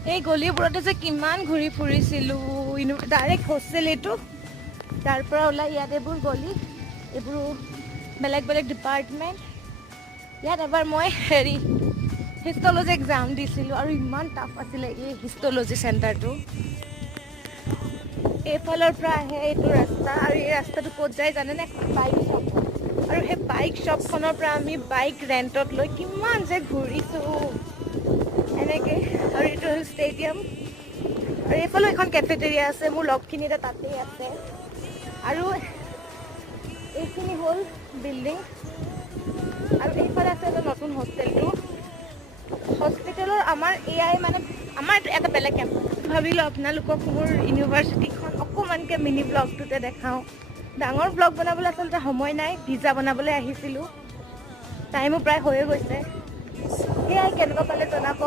এই গলিবোৰতে যে কিমান ঘূৰি ফুৰিছিলোঁ ডাইৰেক্ট হোষ্টেল এইটো তাৰ পৰা ওলাই ইয়াত এইবোৰ গলি এইবোৰ বেলেগ বেলেগ ডিপাৰ্টমেণ্ট ইয়াত এবাৰ মই হিষ্টলজি এক্সাম দিছিলোঁ আৰু ইমান টাফ আছিলে এই হিষ্টলজি চেণ্টাৰটো এইফালৰ পৰা আহে এইটো ৰাস্তা আৰু এই ৰাস্তাটো ক'ত যায় জানেনে বাইক শ্বপ আৰু সেই বাইক শ্বপখনৰ পৰা আমি বাইক ৰেণ্টত লৈ কিমান যে ঘূৰিছোঁ এনেকৈ আৰু এইটো হ'ল ষ্টেডিয়াম আৰু এইফালেও এখন কেফেটেৰিয়া আছে মোৰ লগখিনি এতিয়া তাতেই আছে আৰু এইখিনি হ'ল বিল্ডিং আৰু এইফালে আছে এটা নতুন হোষ্টেলটো হস্পিটেলৰ আমাৰ এয়াই মানে আমাৰ এটা বেলেগ কেম্পাছ ভাবিলোঁ আপোনালোকক মোৰ ইউনিভাৰ্চিটিখন অকণমানকৈ মিনি ব্লগটোতে দেখাওঁ ডাঙৰ ব্লগ বনাবলৈ আচলতে সময় নাই ভিজা বনাবলৈ আহিছিলোঁ টাইমো প্ৰায় হৈয়ে গৈছে সেয়াই কেনেকুৱা পালে জনাব।